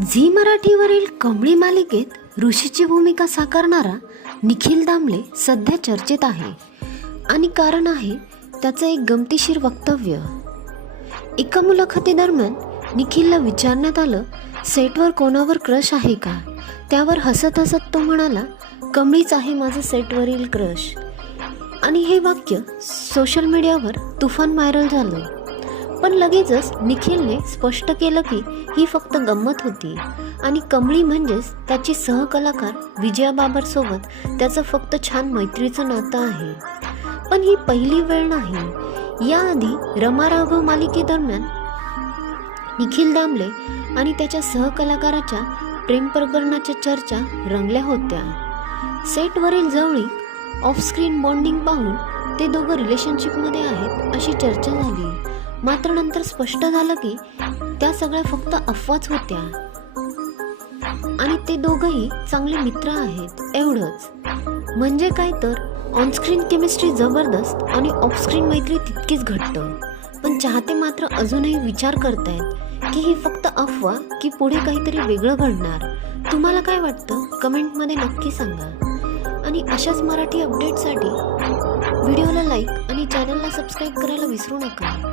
Zee मराठीवरील Kamali मालिकेत ऋषीची भूमिका साकारणारा निखिल दामले सध्या चर्चेत आहे आणि कारण आहे त्याचं एक गमतीशीर वक्तव्य. एका मुलाखतीदरम्यान निखिलला विचारण्यात आलं, सेटवर कोणावर क्रश आहे का? त्यावर हसत हसत तो म्हणाला, कमळीच आहे माझं सेटवरील क्रश. आणि हे वाक्य सोशल मीडियावर तुफान व्हायरल झालं. पण लगेचच निखिलने स्पष्ट केलं की ही फक्त गंमत होती आणि कमळी म्हणजेच त्याची सहकलाकार विजया बाबरसोबत त्याचं फक्त छान मैत्रीचं नातं आहे. पण ही पहिली वेळ नाही. याआधी रमा राघव मालिकेदरम्यान निखिल दामले आणि त्याच्या सहकलाकाराच्या प्रेम प्रकरणाच्या चर्चा रंगल्या होत्या. सेटवरील जवळीक, ऑफस्क्रीन बॉन्डिंग पाहून ते दोघं रिलेशनशिपमध्ये आहेत अशी चर्चा झाली. मात्र नंतर स्पष्ट झालं की त्या सगळ्या फक्त अफवाच होत्या आणि ते दोघंही चांगले मित्र आहेत एवढंच. म्हणजे काय तर ऑनस्क्रीन केमिस्ट्री जबरदस्त आणि ऑफस्क्रीन मैत्री तितकीच घट्ट. पण चाहते मात्र अजूनही विचार करतायत की ही फक्त अफवा की पुढे काहीतरी वेगळं घडणार. तुम्हाला काय वाटतं कमेंटमध्ये नक्की सांगा. आणि अशाच मराठी अपडेटसाठी व्हिडिओला लाईक आणि चॅनलला सबस्क्राईब करायला विसरू नका.